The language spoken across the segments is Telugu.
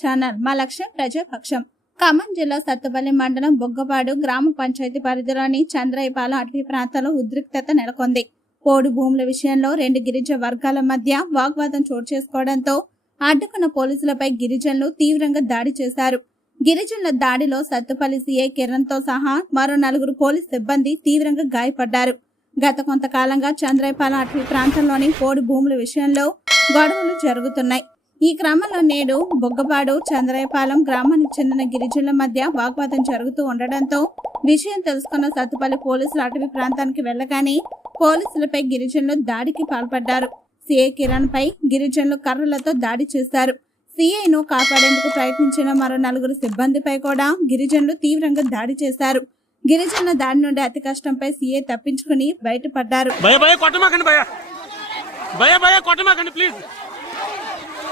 ఛానల్. మా లక్ష్యం ప్రజాపక్షం. ఖమ్మం జిల్లా సత్తుపల్లి మండలం బొగ్గపాడు గ్రామ పంచాయతీ పరిధిలోని చంద్రయ్యపాలెం అటవీ ప్రాంతంలో ఉద్రిక్తత నెలకొంది. పోడు భూముల విషయంలో రెండు గిరిజన వర్గాల మధ్య వాగ్వాదం చోటు చేసుకోవడంతో అడ్డుకున్న పోలీసులపై గిరిజనులు తీవ్రంగా దాడి చేశారు. గిరిజనుల దాడిలో సత్తుపల్లి సీఐ కిరణ్తో సహా మరో నలుగురు పోలీస్ సిబ్బంది తీవ్రంగా గాయపడ్డారు. గత కొంతకాలంగా చంద్రయ్యపాలెం అటవీ ప్రాంతంలోని పోడు భూముల విషయంలో గొడవలు జరుగుతున్నాయి. ఈ క్రమంలో నేడు బొగ్గపాడు చంద్రయపాలెం గ్రామానికి చెందిన గిరిజనుల మధ్య వాగ్వాదం జరుగుతూ ఉండడంతో విషయం తెలుసుకున్న సత్తుపల్లి పోలీసులు అటవీ ప్రాంతానికి వెళ్ళగానే పోలీసులపై గిరిజనులు దాడికి పాల్పడ్డారు. సిఐ కిరణ్ పై గిరిజనులు కర్రలతో దాడి చేశారు. సిఐను కాపాడేందుకు ప్రయత్నించిన మరో నలుగురు సిబ్బందిపై కూడా గిరిజనులు తీవ్రంగా దాడి చేశారు. గిరిజనుల దాడి నుండి అతి కష్టంపై సీఐ తప్పించుకుని బయటపడ్డారు. భయ భయ కొట్టమాకండి భయ. భయ భయ కొట్టమాకండి ప్లీజ్.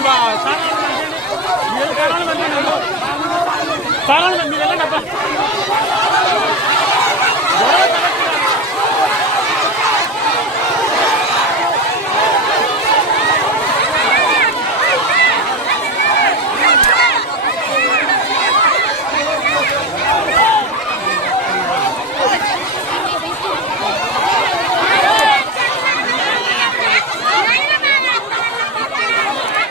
吧，三个人，三个人，三个人。